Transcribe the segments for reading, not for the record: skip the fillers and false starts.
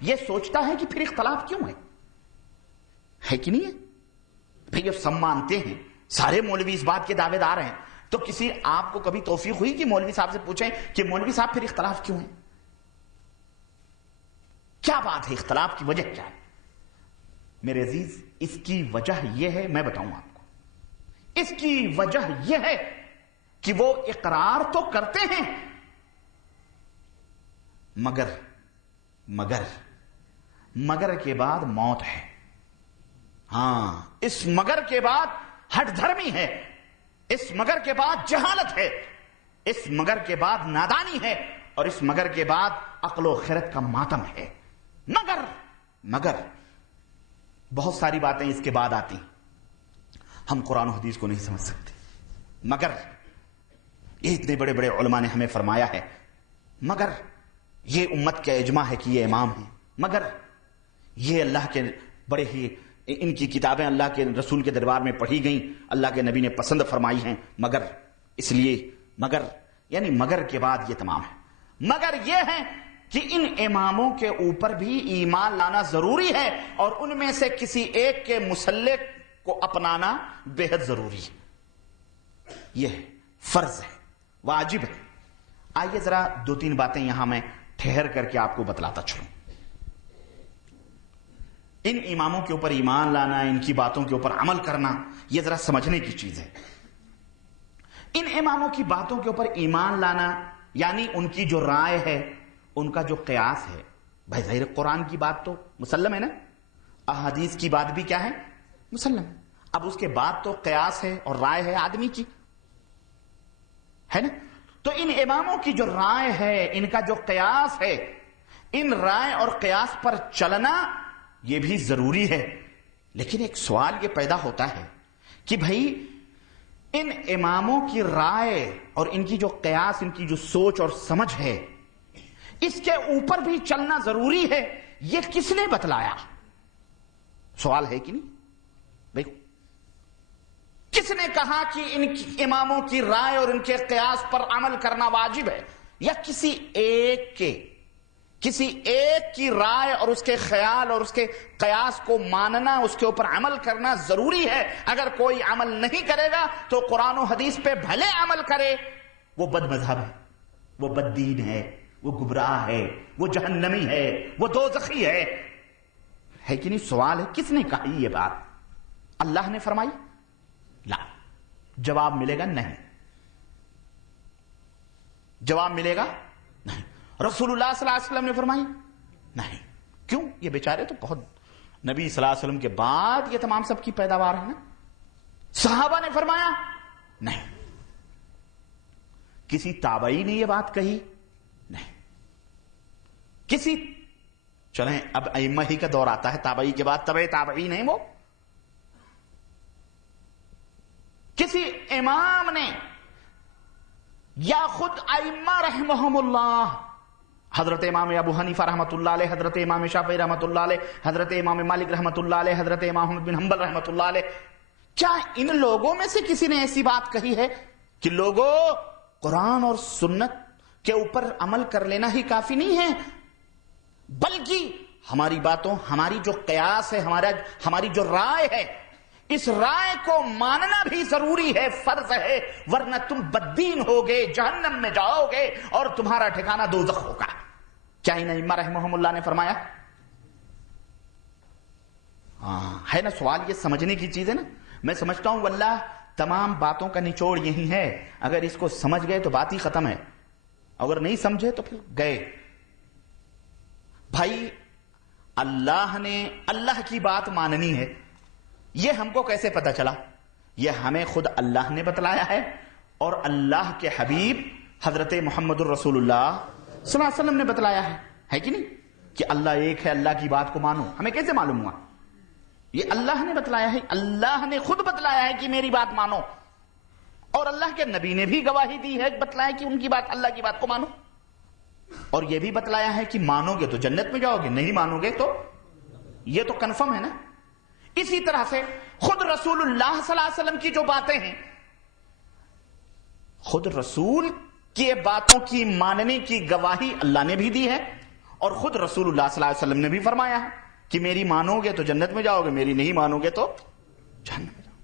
یہ سوچتا ہے کہ پھر اختلاف کیوں ہے کہ نہیں ہے؟ بھئی اب سب مانتے ہیں، سارے مولوی اس بات کے دعوے دار ہیں، تو کسی آپ کو کبھی توفیق ہوئی کہ مولوی صاحب سے پوچھیں کہ مولوی صاحب پھر اختلاف کیوں ہے؟ کیا بات ہے، اختلاف کی وجہ کیا ہے؟ میرے عزیز، اس کی وجہ یہ ہے، میں بتاؤں آپ کو، اس کی وجہ یہ ہے کہ وہ اقرار تو کرتے ہیں مگر کے بعد موت ہے۔ ہاں، اس مگر کے بعد ہٹ دھرمی ہے، اس مگر کے بعد جہالت ہے، اس مگر کے بعد نادانی ہے، اور اس مگر کے بعد عقل و خرد کا ماتم ہے۔ مگر بہت ساری باتیں اس کے بعد آتی ہیں، ہم قرآن و حدیث کو نہیں سمجھ سکتے، مگر یہ اتنے بڑے بڑے علماء نے ہمیں فرمایا ہے، مگر یہ امت کا اجماع ہے کہ یہ امام ہیں، مگر یہ اللہ کے بڑے ہی، ان کی کتابیں اللہ کے رسول کے دربار میں پڑھی گئیں، اللہ کے نبی نے پسند فرمائی ہیں، مگر اس لیے یعنی مگر کے بعد یہ تمام ہے۔ مگر یہ ہے کہ ان اماموں کے اوپر بھی ایمان لانا ضروری ہے، اور ان میں سے کسی ایک کے مسلک کو اپنانا بے حد ضروری ہے، یہ فرض ہے، واجب ہے۔ آئیے ذرا دو تین باتیں یہاں میں ٹھہر کر کے آپ کو بتلاتا چلوں۔ ان اماموں کے اوپر ایمان لانا، ان کی باتوں کے اوپر عمل کرنا، یہ ذرا سمجھنے کی چیز ہے۔ ان اماموں کی باتوں کے اوپر ایمان لانا یعنی ان کی جو رائے ہے، ان کا جو قیاس ہے، بھائی ظاہر قرآن کی بات تو مسلم ہے نا، احادیث کی بات بھی کیا ہے؟ مسلم۔ اب اس کے بعد تو قیاس ہے اور رائے ہے آدمی کی، ہے نا؟ تو ان اماموں کی جو رائے ہے، ان کا جو قیاس ہے، ان رائے اور قیاس پر چلنا یہ بھی ضروری ہے۔ لیکن ایک سوال یہ پیدا ہوتا ہے کہ بھائی ان اماموں کی رائے اور ان کی جو قیاس، ان کی جو سوچ اور سمجھ ہے، اس کے اوپر بھی چلنا ضروری ہے، یہ کس نے بتلایا؟ سوال ہے کہ نہیں بھائی؟ کس نے کہا کہ ان اماموں کی رائے اور ان کے قیاس پر عمل کرنا واجب ہے؟ یا کسی ایک کی رائے اور اس کے خیال اور اس کے قیاس کو ماننا، اس کے اوپر عمل کرنا ضروری ہے؟ اگر کوئی عمل نہیں کرے گا تو قرآن و حدیث پہ بھلے عمل کرے، وہ بد مذہب ہے، وہ بد دین ہے، وہ گمراہ ہے، وہ جہنمی ہے، وہ دوزخی ہے کہ نہیں؟ سوال ہے کس نے کہی یہ بات؟ اللہ نے فرمائی؟ لا۔ جواب ملے گا نہیں، جواب ملے گا نہیں۔ رسول اللہ صلی اللہ علیہ وسلم نے فرمائی؟ نہیں۔ کیوں؟ یہ بیچارے تو بہت، نبی صلی اللہ علیہ وسلم کے بعد یہ تمام سب کی پیداوار ہے نا۔ صحابہ نے فرمایا؟ نہیں۔ کسی تابعی نے یہ بات کہی؟ نہیں۔ کسی، چلیں اب ائمہ ہی کا دور آتا ہے، تابعی کے بعد تبع تابعی نہیں، وہ کسی امام نے یا خود ائمہ رحمہم اللہ، حضرت امام ابو حنیفہ رحمۃ اللہ علیہ، حضرت امام شافعی رحمۃ اللہ علیہ، حضرت امام مالک رحمۃ اللہ علیہ، حضرت امام احمد بن حنبل رحمۃ اللہ علیہ، کیا ان لوگوں میں سے کسی نے ایسی بات کہی ہے کہ لوگوں قرآن اور سنت کے اوپر عمل کر لینا ہی کافی نہیں ہے، بلکہ ہماری باتوں، ہماری جو قیاس ہے، ہماری جو رائے ہے، اس رائے کو ماننا بھی ضروری ہے، فرض ہے، ورنہ تم بددین ہوگے، جہنم میں جاؤ گے اور تمہارا ٹھکانہ دوزخ ہوگا؟ کیا ان ائمہ رحمہم اللہ نے فرمایا؟ ہاں، ہے نا؟ سوال یہ سمجھنے کی چیز ہے نا۔ میں سمجھتا ہوں واللہ تمام باتوں کا نچوڑ یہی ہے، اگر اس کو سمجھ گئے تو بات ہی ختم ہے، اگر نہیں سمجھے تو پھر گئے۔ بھائی اللہ نے، اللہ کی بات ماننی ہے، یہ ہم کو کیسے پتا چلا؟ یہ ہمیں خود اللہ نے بتلایا ہے، اور اللہ کے حبیب حضرت محمد الرسول اللہ صلی اللہ علیہ وسلم نے بتلایا ہے کہ نہیں؟ کہ اللہ ایک ہے، اللہ کی بات کو مانو۔ ہمیں کیسے معلوم ہوا؟ یہ اللہ نے بتلایا ہے، اللہ نے خود بتلایا ہے کہ میری بات مانو، اور اللہ کے نبی نے بھی گواہی دی ہے، بتلایا کہ ان کی بات، اللہ کی بات کو مانو، اور یہ بھی بتلایا ہے کہ مانو گے تو جنت میں جاؤ گے، نہیں مانو گے تو، یہ تو کنفرم ہے نا۔ اسی طرح سے خود رسول اللہ صلی اللہ علیہ وسلم کی جو باتیں ہیں، خود رسول کی باتوں کی ماننے کی گواہی اللہ نے بھی دی ہے، اور خود رسول اللہ صلی اللہ علیہ وسلم نے بھی فرمایا ہے کہ میری مانو گے تو جنت میں جاؤ گے، میری نہیں مانو گے تو جہنم میں جاؤ گے۔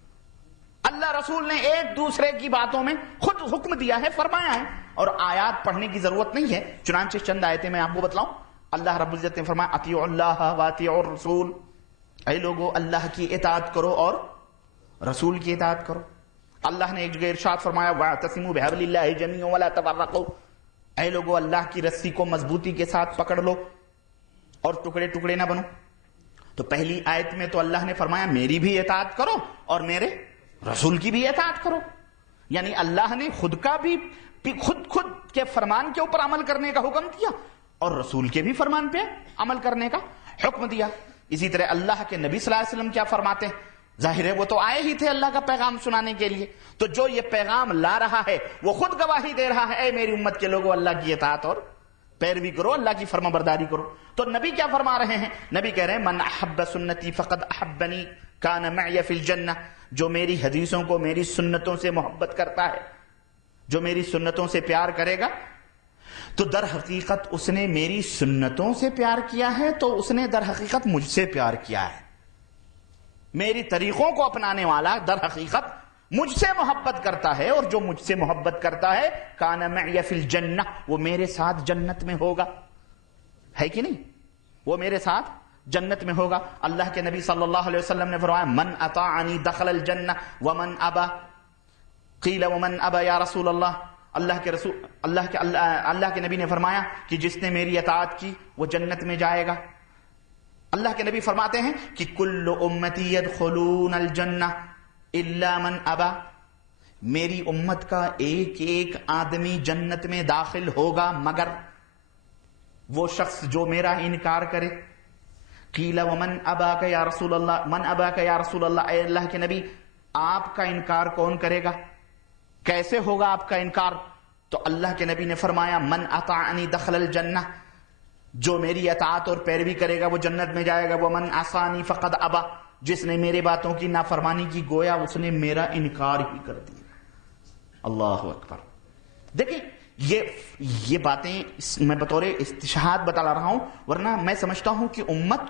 اللہ رسول نے ایک دوسرے کی باتوں میں خود حکم دیا ہے، فرمایا ہے، اور آیات پڑھنے کی ضرورت نہیں ہے۔ چنانچہ چند آیتیں میں آپ کو بتلاؤں۔ اللہ رب العزت نے فرمایا اطیعوا اللہ واطیعوا الرسول، اے لوگو اللہ کی اطاعت کرو اور رسول کی اطاعت کرو۔ اللہ نے ایک جگہ ارشاد فرمایا واعتصموا بحبل اللہ جميعا ولا تفرقوا، اے لوگو اللہ کی رسی کو مضبوطی کے ساتھ پکڑ لو اور ٹکڑے ٹکڑے نہ بنو۔ تو پہلی آیت میں تو اللہ نے فرمایا میری بھی اطاعت کرو اور میرے رسول کی بھی اطاعت کرو، یعنی اللہ نے خود کا بھی خود کے فرمان کے اوپر عمل کرنے کا حکم دیا اور رسول کے بھی فرمان پہ عمل کرنے کا حکم دیا۔ اسی طرح اللہ کے نبی صلی اللہ علیہ وسلم کیا فرماتے ہیں؟ ظاہر ہے وہ تو آئے ہی تھے اللہ کا پیغام سنانے کے لیے، تو جو یہ پیغام لا رہا ہے وہ خود گواہی دے رہا ہے اے میری امت کے لوگوں اللہ کی اطاعت اور پیروی کرو، اللہ کی فرما برداری کرو۔ تو نبی کیا فرما رہے ہیں؟ نبی کہہ رہے ہیں من احب سنتی فقد احبنی کان معی فی الجنہ، جو میری حدیثوں کو میری سنتوں سے محبت کرتا ہے، جو میری سنتوں سے پیار کرے گا تو در حقیقت اس نے میری سنتوں سے پیار کیا ہے، تو اس نے در حقیقت مجھ سے پیار کیا ہے۔ میری طریقوں کو اپنانے والا در حقیقت مجھ سے محبت کرتا ہے، اور جو مجھ سے محبت کرتا ہے کان معی فی الجنہ، وہ میرے ساتھ جنت میں ہوگا، ہے کہ نہیں؟ وہ میرے ساتھ جنت میں ہوگا۔ اللہ کے نبی صلی اللہ علیہ وسلم نے فرمایا من اطاعنی دخل الجنہ ومن ابا، قیل ومن ابا یا رسول اللہ، اللہ کے نبی نے فرمایا کہ جس نے میری اطاعت کی وہ جنت میں جائے گا۔ اللہ کے نبی فرماتے ہیں کہ کل امتی یدخلون الجنہ الا من ابا، میری امت کا ایک ایک آدمی جنت میں داخل ہوگا مگر وہ شخص جو میرا انکار کرے۔ قیل ومن اباک یا رسول اللہ، من اباک یا رسول اللہ، اے اللہ کے نبی آپ کا انکار کون کرے گا؟ کیسے ہوگا آپ کا انکار؟ تو اللہ کے نبی نے فرمایا من اطاعنی دخل الجنہ، جو میری اطاعت اور پیروی کرے گا وہ جنت میں جائے گا۔ ومن عصانی فقد ابا، جس نے میرے باتوں کی نافرمانی کی گویا اس نے میرا انکار ہی کر دیا۔ اللہ اکبر۔ دیکھیں یہ باتیں میں بطور استشہاد بتا رہا ہوں، ورنہ میں سمجھتا ہوں کہ امت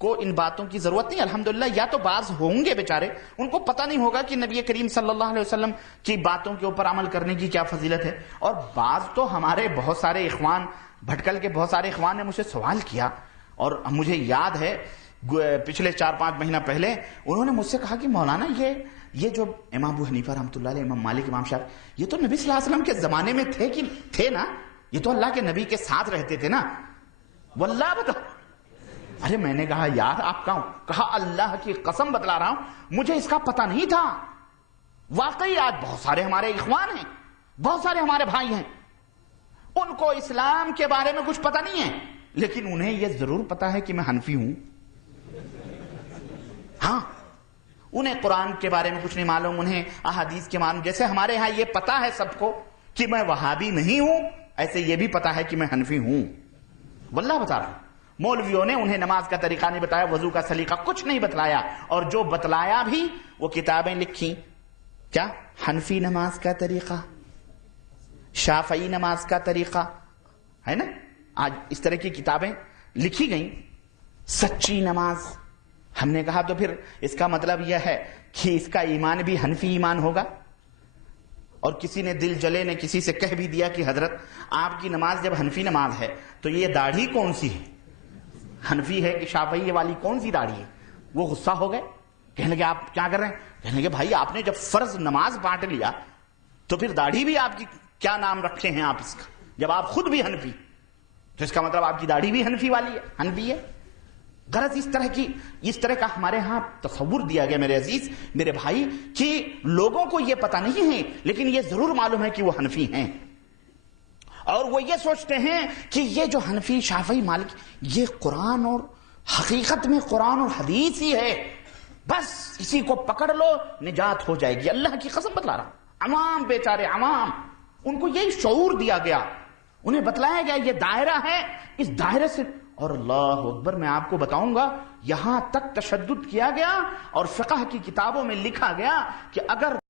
کو ان باتوں کی ضرورت نہیں۔ الحمدللہ یا تو بعض ہوں گے بیچارے ان کو پتہ نہیں ہوگا کہ نبی کریم صلی اللہ علیہ وسلم کی باتوں کے اوپر عمل کرنے کی کیا فضیلت ہے، اور بعض تو ہمارے بہت سارے اخوان، بھٹکل کے بہت سارے اخوان نے مجھ سے سوال کیا، اور مجھے یاد ہے پچھلے 4-5 مہینہ پہلے انہوں نے مجھ سے کہا کہ مولانا یہ جو امام ابو حنیفہ رحمۃ اللہ علیہ، امام مالک، امام شافعی، یہ تو نبی صلی اللہ علیہ وسلم کے زمانے میں تھے کہ تھے نا، یہ تو اللہ کے نبی کے ساتھ رہتے تھے نا، واللہ بتا۔ ارے میں نے کہا یار آپ کہا اللہ کی قسم بتلا رہا ہوں مجھے اس کا پتہ نہیں تھا۔ واقعی آج بہت سارے ہمارے اخوان ہیں، بہت سارے ہمارے بھائی ہیں، ان کو اسلام کے بارے میں کچھ پتہ نہیں ہے، لیکن انہیں یہ ضرور پتا ہے کہ میں حنفی ہوں۔ ہاں، انہیں قرآن کے بارے میں کچھ نہیں معلوم، انہیں احادیث کے معلوم، جیسے ہمارے ہاں یہ پتا ہے سب کو کہ میں وہابی نہیں ہوں، ایسے یہ بھی پتا ہے کہ میں حنفی ہوں۔ واللہ بتا رہا ہوں، مولویوں نے انہیں نماز کا طریقہ نہیں بتایا، وضو کا سلیقہ کچھ نہیں بتلایا، اور جو بتلایا بھی وہ کتابیں لکھی، کیا حنفی نماز کا طریقہ، شافعی نماز کا طریقہ ہے نا، آج اس طرح کی کتابیں لکھی گئیں، سچی نماز۔ ہم نے کہا تو پھر اس کا مطلب یہ ہے کہ اس کا ایمان بھی حنفی ایمان ہوگا، اور کسی نے دل جلے نے کسی سے کہہ بھی دیا کہ حضرت آپ کی نماز جب حنفی نماز ہے تو یہ داڑھی کون سی ہے، حنفی ہے کہ شافعی والی کون سی داڑھی ہے؟ وہ غصہ ہو گئے، کہنے لگے آپ کیا کر رہے ہیں؟ کہنے لگے بھائی آپ نے جب فرض نماز بانٹ لیا تو پھر داڑھی بھی آپ کی کیا نام رکھے ہیں آپ اس کا، جب آپ خود بھی حنفی، تو اس کا مطلب آپ کی داڑھی بھی حنفی والی ہے، حنفی ہے۔ غرض اس طرح کا ہمارے ہاں تصور دیا گیا میرے عزیز، میرے بھائی، کہ لوگوں کو یہ پتہ نہیں ہے لیکن یہ ضرور معلوم ہے کہ وہ حنفی ہیں، اور وہ یہ سوچتے ہیں کہ یہ جو حنفی، شافعی، مالک، یہ قرآن اور حقیقت میں قرآن اور حدیث ہی ہے، بس اسی کو پکڑ لو نجات ہو جائے گی۔ اللہ کی قسم بتلا رہا ہوں، عوام بیچارے عوام، ان کو یہی شعور دیا گیا، انہیں بتلایا گیا یہ دائرہ ہے، اس دائرے سے، اور اللہ اکبر میں آپ کو بتاؤں گا یہاں تک تشدد کیا گیا اور فقہ کی کتابوں میں لکھا گیا کہ اگر